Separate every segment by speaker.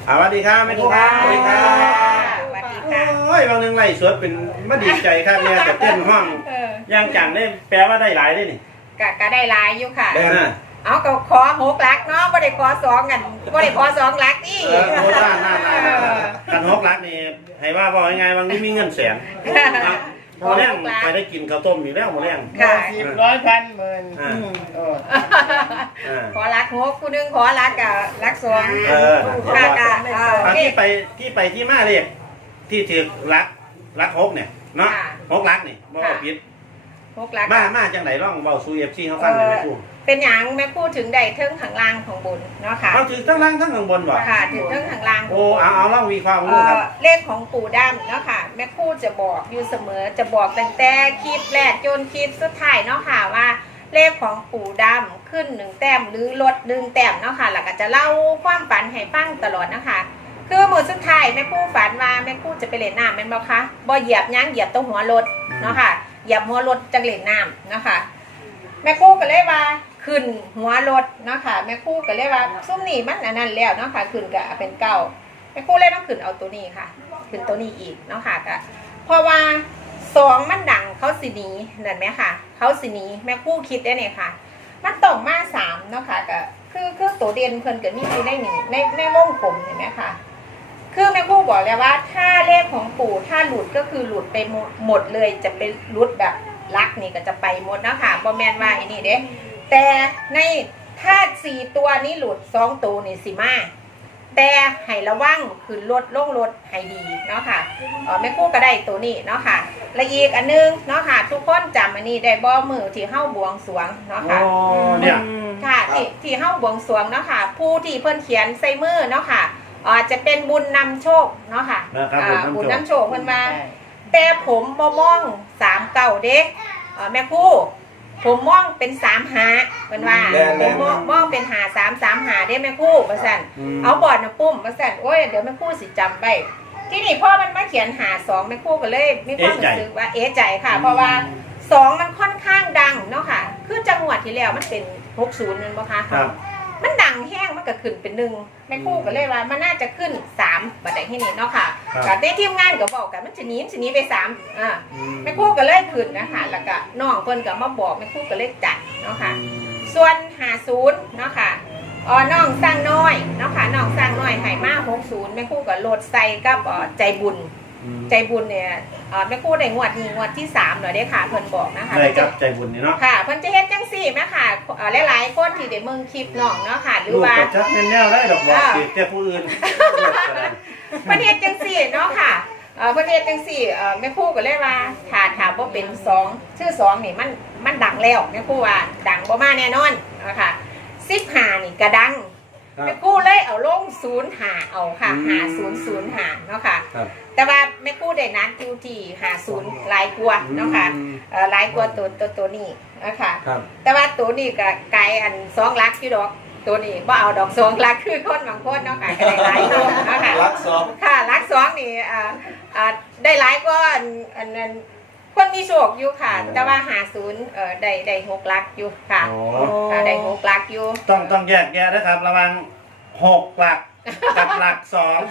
Speaker 1: สวัสดีครับแม่ครูครับสวัสดีครับ
Speaker 2: สวัสดีค่ะ
Speaker 1: โอ้ยบางเรื่องไล่สวดเป็นมาดีใจครับเนี่ยแต่เต้นห้องย่างจังได้แปลว่าได้หลายได้นี่
Speaker 2: ก็ได้หลายอยู่ค่ะ
Speaker 1: เอา
Speaker 2: ก็ขอ6 ลักเนาะบ่ได้ขอ2กันบ่ได้ขอ2 ลักนี่
Speaker 1: โอ้น่ากัน6 ลักนี่ให้ว่าบอกยังไงบางนี้มีเงินแสนโมแรงไปได้กินข้าวต้มอยู่แล้วโมแรง
Speaker 3: 10 100 พันหมื่น
Speaker 2: ขอลัก6ผู้นึงขอลักกับลัก2
Speaker 1: ค่ะที่ไปที่มาเลยที่ถือลัก6เนี่ยเนาะ6 ลักนี่บ่ผิด
Speaker 2: 6 ลัก
Speaker 1: มาจังไหนร่องเบาซูFCเขาฟังเลยแม่ครู
Speaker 2: เป็นอย่างแม่ครูถึงได้เทิงข้างล่างของบนเนาะค่ะ
Speaker 1: เขาถือทั้งล่างทั้งข้างบนบ่
Speaker 2: ค่ะถึงเทิงข้างล่าง
Speaker 1: โอ้เอาเล่ามีความรู้ครับ
Speaker 2: เลขของปู่ดำเนาะค่ะแม่ครูจะบอกอยู่เสมอจะบอกตั้งแต่คลิปแรกจนคลิปสุดท้ายเนาะค่ะว่าเลขของปู่ดำขึ้น1 แต้มหรือลด1 แต้มเนาะค่ะแล้วก็จะเล่าความฝันให้ฟังตลอดนะคะคือมื้อสุดท้ายแม่ครูฝันว่าแม่ครูจะไปเล่นน้ำแม่นบ่คะบ่เหยียบยั้งเหยียบตรงหัวรถเนาะค่ะเหยียบหัวรถจังเล่นน้ำเนาะค่ะแม่ครูก็เลยว่าขึ้นหัวรถเนาะค่ะแม่ครูก็เลยว่าซุ่มนี่มันอันนั้นแล้วเนาะค่ะขึ้นก็เป็นเก้าแม่ครูเลยต้องขึ้นเอาตัวนี้ค่ะขึ้นตัวนี้อีกเนาะค่ะก็เพราะว่า2มันดังเขาสิหนีนั่นไหมค่ะเขาสิหนีแม่ครูคิดได้เนี่ยค่ะมันต้องมา3เนาะค่ะก็คือตัวเด่นเพิ่นก็มีอยู่ในนี้ในวงกลมเห็นไหมค่ะคือแม่ครูบอกแล้วว่าถ้าเลขของปู่ถ้าหลุดก็คือหลุดไปหมดเลยจะเป็นหลุดแบบลักนี่ก็จะไปหมดนะคะบ่แม่นว่าไอ้นี่เด้แต่ในถ้า4 ตัวนี้หลุด2 ตัวนี่สิมาแต่ให้ระวังขึ้นรถลงรถให้ดีเนาะค่ะแม่ครูก็ได้ตัวนี้เนาะค่ะและอีกอันนึงเนาะค่ะทุกคนจำอันนี้ได้บ่มือที่เฮ้าบวงสรวงเนาะค่ะ
Speaker 1: เนี่ย
Speaker 2: ค่ะที่เฮ้าบวงสรวงเนาะค่ะผู้ที่เพิ่นเขียนใส่มือเนาะค่ะจะเป็นบุญนำโชคเนาะค่ะบุญนำโชคเพิ่นมาแต่ผมบ่มอง3 เก้าเด้แม่ครูผมมองเป็น3 หาเป็นว่าผมมองเป็น3 หาได้แม่ครูว่าซั่นเอาบอดน้ำปุ้มว่าซั่นโอ้ยเดี๋ยวแม่ครูสิจำไปที่นี่พ่อมันมาเขียน2แม่ครูก็เลยมีความรู้สึกว่าใจค่ะเพราะว่า2มันค่อนข้างดังเนาะค่ะคือจังหวัดที่แล้วมันเป็น60นั่นบ่คะมันดังแห้งมันก็ขึ้นเป็น1แม่ครูก็เลยว่ามันน่าจะขึ้น3บัดใดที่นี่เนาะค่ะก็ได้ทีมงานก็บอกกันมันจะหนีไป3แม่ครูก็เลยขึ้นนะคะแล้วก็น้องเพิ่นก็มาบอกแม่ครูก็เลยจัดเนาะค่ะส่วน50เนาะค่ะน้องสร้างน้อยเนาะค่ะน้องสร้างน้อยให้มา60แม่ครูก็โหลดใส่กับใจบุญเนี่ยแม่ครูได้งวดนี้งวดที่3หน่อยเด้ค่ะเพิ่นบอกนะคะ
Speaker 1: ได้ครับใจบุญนี่เนาะ
Speaker 2: ค่ะเพิ่นจะเฮ็ดจังซี่แม่ค่ะหลายๆคนที่ได้เบิ่งคลิปน้องเนาะค่ะหรือว่า
Speaker 1: จักแม่นแนวได้ดอกบอกสิแต่ผู้อื่น
Speaker 2: เพิ่นเฮ็ดจังซี่เนาะค่ะเพิ่นเฮ็ดจังซี่แม่ครูก็เลยว่าถ้าถามว่าเป็น2ชื่อ2นี่มันดังแล้วแม่ครูว่าดังบ่มาแน่นอนนะคะ15นี่ก็ดังแม่ครูเลยเอาลง05เอาค่ะ5005เนาะค่ะแต่ว่าแม่ครูได้นัดอยู่ที่50หลายกว่าเนาะค่ะหลายกว่าตัวนี้นะคะแต่ว่าตัวนี้ก็ไกลอัน2 ลักอยู่ดอกตัวนี้บ่เอาดอก2 ลักคือคนบางคนเนาะค่ะก็ได้หลายตัวเนาะค่ะ
Speaker 1: ลัก2
Speaker 2: ค่ะลัก2นี่ได้หลายกว่าอันนั้นคนมีโชคอยู่ค่ะแต่ว่า50ได้6 ลักอยู่ค่ะได้6 ลักอยู่
Speaker 1: ต้องแยกนะครับระวัง6 ลักกับหลัก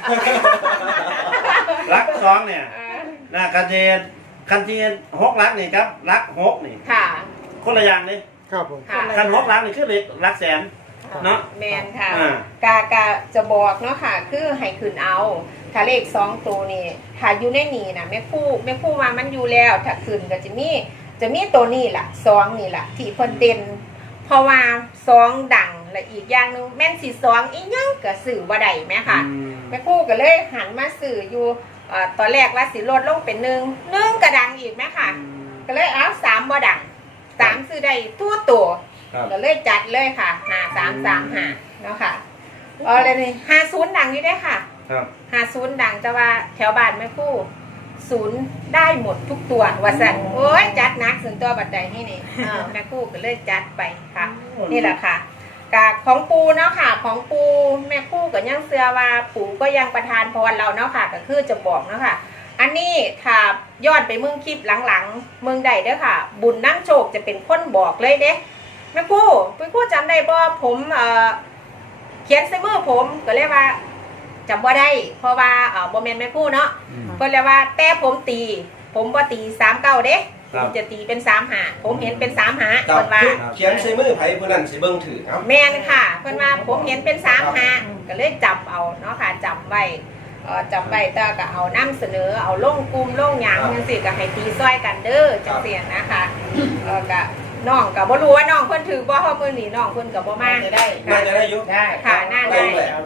Speaker 1: 2หลัก2เนี่ยนะคันที่6 ลักนี่ครับหลัก6นี่
Speaker 2: ค่ะ
Speaker 1: คนละอย่างนี่
Speaker 3: ครับผม
Speaker 1: คัน6 ลักนี่คือหลักแสนเนาะ
Speaker 2: แมนค่ะกาจะบอกเนาะค่ะคือให้ขึ้นเอาถ้าเลข2 ตัวนี่ถ้าอยู่ในนี่นะแม่ครูว่ามันอยู่แล้วถ้าขึ้นก็จะมีตัวนี้ล่ะ2นี่ล่ะที่เพิ่นเด่นเพราะว่า2ดังและอีกอย่างนึงแม่นสิ2อีหยังก็ซื้อบ่ได้แม่ค่ะแม่ครูก็เลยหันมาซื้ออยู่ตอนแรกว่าสิลดลงเป็น1ก็ดังอีกแม่ค่ะก็เลยเอา3บ่ดัง3ซื้อได้ทั่วตัวก็เลยจัดเลยค่ะ5335เนาะค่ะเลยนี่50ดังอยู่ได้ค่ะ50ดังแต่ว่าแถวบ้านแม่ครู0ได้หมดทุกตัวว่าสั่นโอ้ยจัดนักส่วนตัวบัดใดให้นี่แม่ครูก็เลยจัดไปค่ะนี่แหละค่ะกาของปูเนาะค่ะของปูแม่ครูก็ยังเชื่อว่าปู่ก็ยังประทานพรเราเนาะค่ะก็คือจะบอกเนาะค่ะอันนี้ถ้ายอดไปเมืองคลิปหลังๆเมืองใดเด้อค่ะบุญน้ำโชคจะเป็นคนบอกเลยเด้แม่ครูจำได้บ่ผมเขียนใส่มือผมก็เลยว่าจำว่าได้เพราะว่าบ่แม่นแม่คู่เนาะเพิ่นเลยว่าแต่ผมตีผมบ่ตี39เด้ผมจะตีเป็น35ผมเห็นเป็น35เพิ่นว่า
Speaker 4: เขียนใส่มือไผผู้นั้นสิเบิ่งถือครับ
Speaker 2: แม่นค่ะเพิ่นว่าผมเห็นเป็น35ก็เลยจับเอาเนาะค่ะจำไว้จำไว้แต่ก็เอานำเสนอเอาลงกลุ่มลงหยังจังซี่ก็ให้ตีซอยกันเด้อจังซี่นะคะก็น้องก็บ่รู้ว่าน้องเพิ่นถือบ่เพราะมื้อนี้น้องเพิ่นก็บ่มา
Speaker 3: จะได้
Speaker 4: น่าจะได้อยุ
Speaker 3: ได้
Speaker 2: ค่ะน่าได้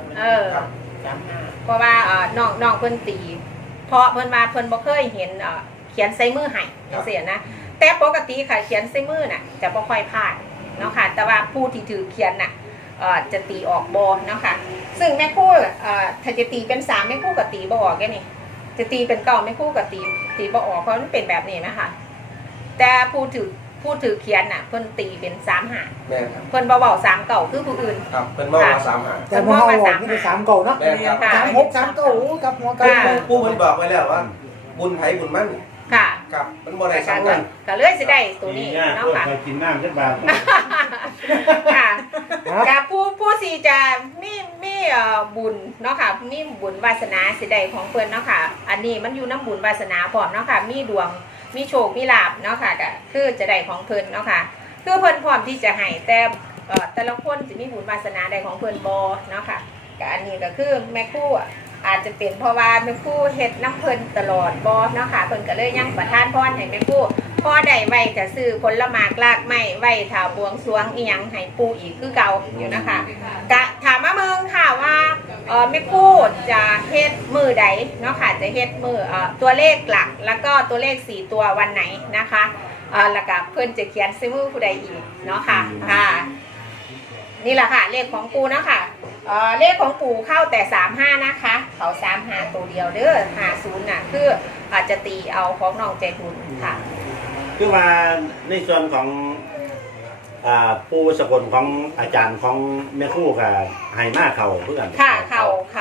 Speaker 2: เพราะว่าน้องเพิ่นตี เพราะเพิ่นว่าเพิ่นบ่เคยเห็นเขียนใส่มือให้จังซี่นะแต่ปกติค่ะเขียนใส่มือน่ะจะบ่ค่อยพลาดเนาะค่ะแต่ว่าผู้ที่ถือเขียนน่ะจะตีออกบ่เนาะค่ะซึ่งแม่ครูถ้าจะตีเป็น3แม่ครูก็ตีบ่ออกแค่นี้จะตีเป็น9แม่ครูก็ตีบ่ออกเพราะมันเป็นแบบนี้นะคะแต่ผู้ถือเขียนน่ะเพิ่นตีเป็น35
Speaker 4: แม่นครับ
Speaker 2: เพิ่นบ่เว้า39คือผู้อื่น
Speaker 4: ครับเพิ่นบอกว่า35
Speaker 5: แต่มาเฮาบอกนี่เป็น3 เก่าเนาะ
Speaker 4: แม่นครับ
Speaker 5: 36 3 เก่ากับหัวเก่า
Speaker 4: ปู่เพิ่นบอกไว้แล้วว่า บุญไผบุญมัน
Speaker 2: ค่ะ
Speaker 4: ครับมันบ่ได้ซ้ำกัน
Speaker 2: ก็เลยสิได้ตัวนี้
Speaker 1: เนาะ
Speaker 2: เนาะค่ะ
Speaker 1: ไปกินน้ำจักบาท
Speaker 2: ค่ะกับผู้สิจะมีบุญเนาะค่ะมีบุญวาสนาสิได้ของเพิ่นเนาะค่ะอันนี้มันอยู่น้ำบุญวาสนาพร้อมเนาะค่ะมีดวงมีโชคมีลาภเนาะค่ะก็คือจะได้ของเพิ่นเนาะค่ะคือเพิ่นพร้อมที่จะให้แต่ละคนสิมีบุญวาสนาได้ของเพิ่นบ่เนาะค่ะก็อันนี้ก็คือแม่ครูอาจจะเป็นเพราะว่าแม่ครูเฮ็ดน้ำเพิ่นตลอดบ่เนาะค่ะเพิ่นก็เลยยังประทานพรให้แม่ครูพอได้ไว้จะซื้อผลไม้รากไม้ไว้ถ้าบวงสรวงอีหยังให้ปู่อีกคือเก่าอยู่นะคะก็ถามมาเมืองค่ะว่าแม่ครูจะเฮ็ดมือใดเนาะค่ะจะเฮ็ดมือตัวเลขหลักแล้วก็ตัวเลข4ตัววันไหนนะคะแล้วก็เพิ่นจะเขียนใส่มือผู้ใดอีกเนาะค่ะนี่แหละค่ะเลขของปู่เนาะค่ะเลขของปู่เข้าแต่35นะคะเขา35ตัวเดียวเด้อ50น่ะคืออาจจะตีเอาของน้องใจบุญค่ะ
Speaker 1: คือว่าในส่วนของปูสกลของอาจารย์ของแม่ครู่กับไฮมาเขาเพื่อน
Speaker 2: ค่ะเขา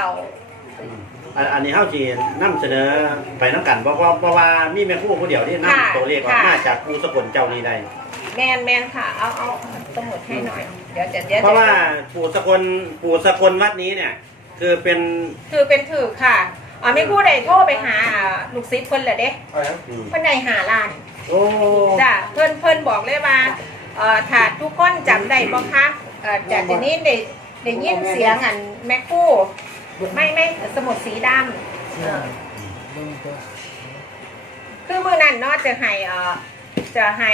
Speaker 1: อันนี้เฮาสินำเสนอไปน้ำกันเพราะว่ามีแม่ครู่ผู้เดียวที่นำตัวเลขออกมาจากปูสกลเจ้านี้ได้
Speaker 2: แมนค่ะเอาสมุดให้หน่อยเดี๋ยวจะ
Speaker 1: เพราะว่าปูสกลวัดนี้เนี่ย คือเป็น
Speaker 2: ถือค่ะไม่พูดใดโทรไปหาลูกศิษย์เพิ่นเลยเด้เพิ่นได้หาล้าน
Speaker 1: โอ้
Speaker 2: จ้ะเพิ่นบอกเลยว่าถ้าทุกคนจำได้บ่คะจากทีนี้ได้ยินเสียงอันแม่คู่ไม่สมุดสีดำคือมื้อนั้นเนาะจะให้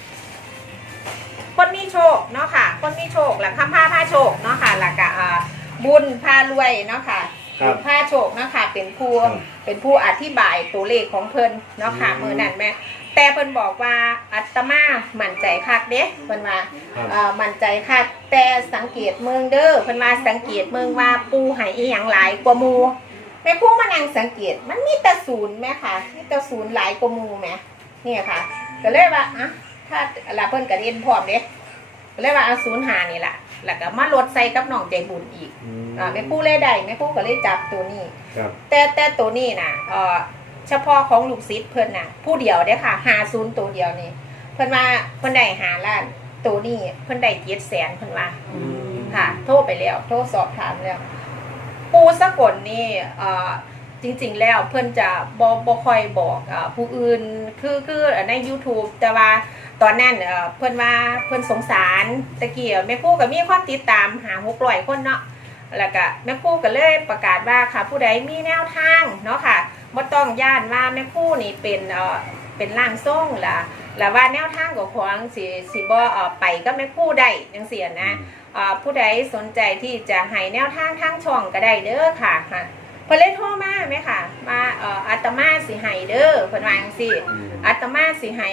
Speaker 2: คนมีโชคเนาะค่ะคนมีโชคและคำพาโชคเนาะค่ะแล้วก็บุญพารวยเนาะค่ะบุญพาโชคเนาะค่ะเป็นผู้อธิบายตัวเลขของเพิ่นเนาะค่ะมื้อนั้นแม่แต่เพิ่นบอกว่าอาตมามั่นใจคักเด้เพิ่นว่ามั่นใจคักแต่สังเกตเมืองเด้อเพิ่นว่าสังเกตเมืองว่าปูให้อีหยังหลายกว่าหมู่แม่ผู้มานั่งสังเกตมันมีแต่ศูนย์แม่ค่ะมีแต่ศูนย์หลายกว่าหมู่แม่นี่ค่ะก็เลยว่าถ้าลาเพิ่นก็เรียนพร้อมเด้ก็เลยว่า05นี่ล่ะแล้วก็มาลดใส่กับน้องใจบุญอีกแม่ผู้เลยได้แม่ผู้ก็เลยจับตัวนี้แต่ตัวนี้น่ะเฉพาะของลูกศิษย์เพิ่นน่ะผู้เดียวเด้ค่ะ50ตัวเดียวนี่เพิ่นว่าเพิ่นได้5ล้านตัวนี้เพิ่นได้700,000เพิ่นว่าค่ะโทรไปแล้วโทรสอบถามแล้วปูสกลนี่จริงๆแล้วเพิ่นจะบ่ค่อยบอกผู้อื่นคือใน YouTube แต่ว่าตอนนั้นเพิ่นว่าเพิ่นสงสารตะกี้แม่ครูก็มีความติดตาม600คนเนาะแล้วก็แม่ครูก็เลยประกาศว่าค่ะผู้ใดมีแนวทางเนาะค่ะบ่ต้องย่านว่าแม่ครูนี่เป็นร่างทรงล่ะแล้วว่าแนวทางของสิบ่ไปกับแม่ครูได้จังซี่นะผู้ใดสนใจที่จะให้แนวทางทางช่องก็ได้เด้อค่ะเพิ่นเลยโทรมาไหมค่ะมาอาตมาสิให้เด้อเพิ่นว่าจังซี่อาตมาสิให้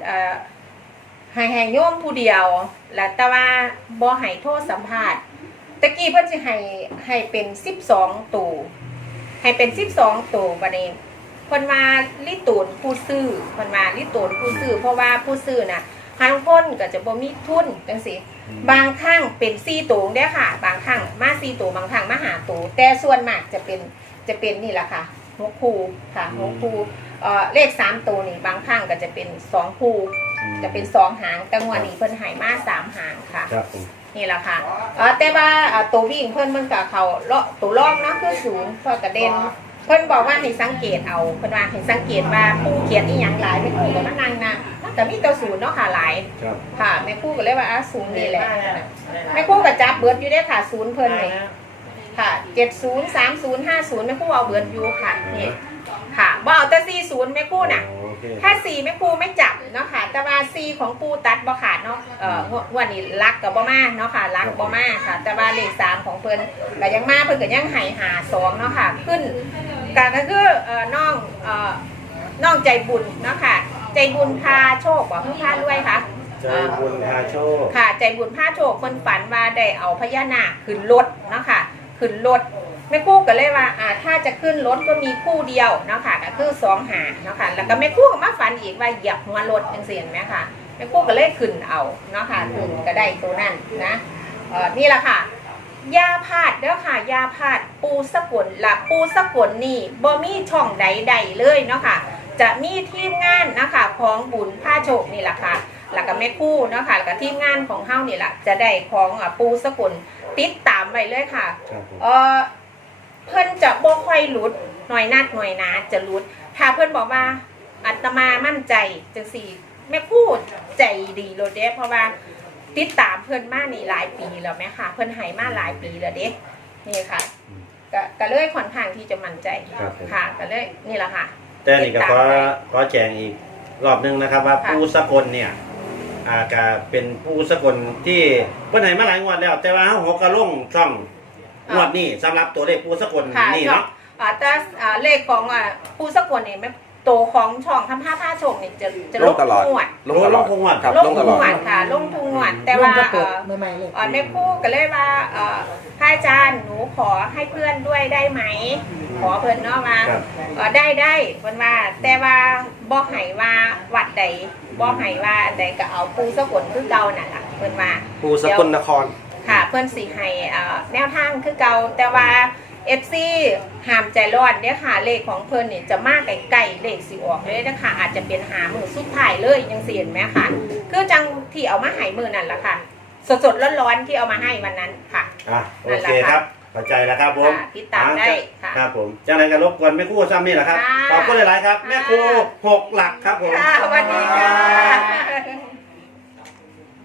Speaker 2: ให้โยมผู้เดียวแล้วแต่ว่าบ่ให้โทรสัมภาษณ์ตะกี้เพิ่นสิให้เป็น12ตัวให้เป็น12ตัวบัดนี้เพิ่นว่าลิตูนผู้ซื้อเพิ่นว่าลิตูนผู้ซื้อเพราะว่าผู้ซื้อน่ะทางคนก็จะบ่มีทุนจังซี่บางครั้งเป็น4ตัวเด้อค่ะบางครั้งมา4ตัวบางครั้งมา5ตัวแต่ส่วนมากจะเป็นนี่แหละค่ะ6คู่ค่ะ6คู่เลข3ตัวนี่บางครั้งก็จะเป็น2คู่จะเป็น2หางแต่งวดนี้เพิ่นให้มา3หางค่ะ
Speaker 1: ครับผม
Speaker 2: นี่แหละค่ะแต่ว่าตัววิ่งเพิ่นมันกับเขาตัวลอกนะคือ0เพิ่นกระเด็นเพิ่นบอกว่าให้สังเกตเอาเพิ่นว่าให้สังเกตว่าผู้เขียนอีหยังหลายไม่คู่กับมันนั่งนะมันก็มีตัว0เนาะค่ะหลาย
Speaker 1: ครับ
Speaker 2: ค่ะแม่คู่ก็เลยว่า0นี่แหละแม่คู่ก็จับเบิดอยู่ได้ค่ะ0เพิ่นนี่ค่ะ70 30 50แม่คู่เอาเบิดอยู่ค่ะนี่ค่ะบ่เอาแต่40แม่คู่น่ะ
Speaker 1: โอเค
Speaker 2: ถ้า4แม่ครูไม่จับเนาะค่ะแต่ว่า4ของปูตัดบ่ขาดเนาะวันนี้รักกับบ่มาเนาะค่ะรักบ่มาค่ะแต่ว่าเลข3ของเพิ่นก็ยังมาเพิ่นก็ยังให้หา2เนาะค่ะขึ้นก็คือน้องใจบุญเนาะค่ะใจบุญพาโชคบ่คือพารวยค่ะ
Speaker 1: ใจบุญพาโชค
Speaker 2: ค่ะใจบุญพาโชคเพิ่นฝันว่าได้เอาพญานาคขึ้นรถเนาะค่ะขึ้นรถแม่คู่ก็เลยว่าถ้าจะขึ้นรถก็มีคู่เดียวเนาะค่ะก็คือ2หาเนาะค่ะแล้วก็แม่คู่ก็มาฝันอีกว่าเหยียบหัวรถจังซี่เห็นไหมค่ะแม่คู่ก็เลยขึ้นเอาเนาะค่ะขึ้นก็ได้ตัวนั้นนะนี่แหละค่ะยาพาดเด้อค่ะยาพาดปูสกุลละปูสกุลนี่บ่มีช่องใดๆเลยเนาะค่ะจะมีทีมงานนะคะของบุญพาโชคนี่แหละค่ะแล้วก็แม่คู่เนาะค่ะแล้วก็ทีมงานของเฮานี่แหละจะได้ของปูสกุลติดตามไว้เลยค่ะ
Speaker 1: ครับผม
Speaker 2: เพิ่นจะบ่ค่อยหลุดหน่อยนักหน่อยหนาจะหลุดถ้าเพิ่นบอกว่าอาตมามั่นใจจังสี่แม่พูดใจดีโลดเด้เพราะว่าติดตามเพิ่นมานี่หลายปีแล้วแม่ค่ะเพิ่นให้มาหลายปีแล้วเด้นี่ค่ะก็เลยค่อนข้างที่จะมั่นใจค่ะก็เลยนี่แหละค่ะ
Speaker 1: แต่นี่ก็ขอแจ้งอีกรอบนึงนะครับว่าผู้สกลเนี่ยก็เป็นผู้สกลที่เพิ่นให้มาหลายงวดแล้ว แต่ว่าเฮาก็ลงช่องงวดนี้สำหรับตัวเลขผู้สกลนี่เนาะ
Speaker 2: แต่เลขของผู้สกลนี่แม่โตของช่องทำผ้าโชคนี่จะลงทุกงวด
Speaker 1: ลงทุกงวดครับ
Speaker 2: ลงทุกงวดค่ะลงทุกงวดแต่ว่า
Speaker 5: เปิดใหม่ๆเลย
Speaker 2: แม่คู่ก็เลยว่าพระอาจารย์หนูขอให้เพื่อนด้วยได้ไหมขอเพื่อนเนาะมาได้เพิ่นว่าแต่ว่าบ่ให้ว่าวัดใดบ่ให้ว่าอันใดก็เอาปูสกลคือเก่านั่นล่ะเพิ่นว่า
Speaker 4: ปูสกลนคร
Speaker 2: ค่ะเพื่อนสิให้แนวทางคือเก่าแต่ว่า FC ห้ามใจร้อนเด้อค่ะเลขของเพิ่นนี่จะมาใกล้ๆเลขสิออกเลยนะคะอาจจะเป็นหามือสุดท้ายเลยยังสิเห็นไหมค่ะคือจังที่เอามาให้มือนั่นล่ะค่ะสดๆร้อนๆที่เอามาให้วันนั้นค่ะ
Speaker 1: โอเคครับเข้าใจแล้วครับผม
Speaker 2: ติดตามได้ค่ะ
Speaker 1: ครับผมจังไรก็รบกวนแม่ครูซ้ำนี่แหละครับขอบคุณหลายๆครับแม่ครู6 หลักครับผม
Speaker 2: ค่ะสวัสดีค่ะ